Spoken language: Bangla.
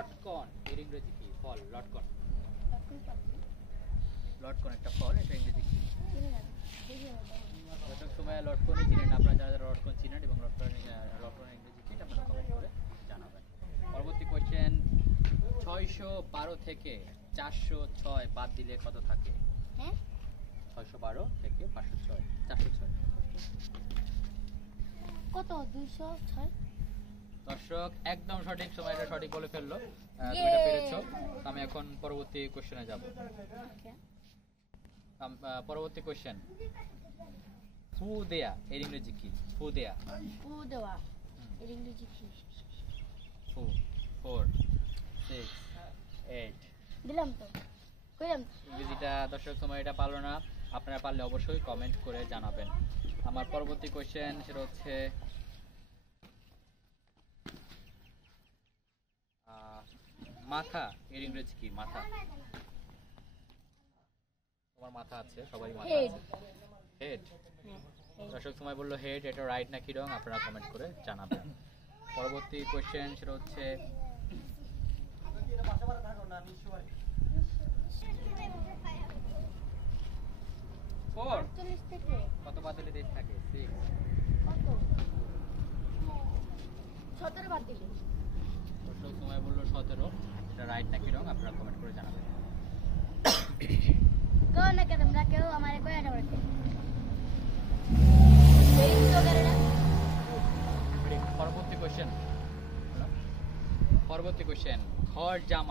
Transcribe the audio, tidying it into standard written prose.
লটকন এর ইংরেজি কি? ফল, লটকন। লটকন একটা ফল, এটা ইংরেজি কি? দর্শক সময় লটকনই চিনেন না, আপনারা যারা যারা লটকন চিনেন এবং লটকনের ইংরেজি কি, এটা আপনারা কমেন্ট করে জানাবেন। পরবর্তী কোয়েশ্চেন, 612 থেকে 406 বাদ দিলে কত থাকে? হ্যাঁ 612 থেকে 506 406। কত 206 দর্শক একদম সঠিক সময়, এটা সঠিক বলে ফেললো। তুমি এটা পেরেছো। তো আমি এখন পরবর্তী কোশ্চেনে যাব। পরবর্তী কোশ্চেন, ফু দেয়া এর ইংরেজি কি? ফু দেয়া। ফু দেওয়া এর ইংরেজি কি? ফু 4 6 8 দিলাম তো কইলাম ইংরেজিটা দর্শক সময় এটা পারলো না। আপনারা পারলে অবশ্যই কমেন্ট করে জানাবেন। আমার পরবর্তী কোশ্চেন সেটা হচ্ছে মাথা এর ইংরেজি কি? মাথা। তোমার মাথা আছে, সবারই মাথা হেড আছে। হেড। দর্শক সময় বললো হেড, এটা রাইট নাকি রং আপনারা কমেন্ট করে জানাবেন। পরবর্তী কোশ্চেন সেটা হচ্ছে কত বাতিলে দেশ থাকে? 6। কত 17 বাদ দিলে দর্শক সময় বললো 17, এটা রাইট নাকি রং আপনারা কমেন্ট করে জানাবেন। কেউ না কে তোমরা কেউ আমার কই আটা বলতে পরবর্তী কোশ্চেন, ঘর জামা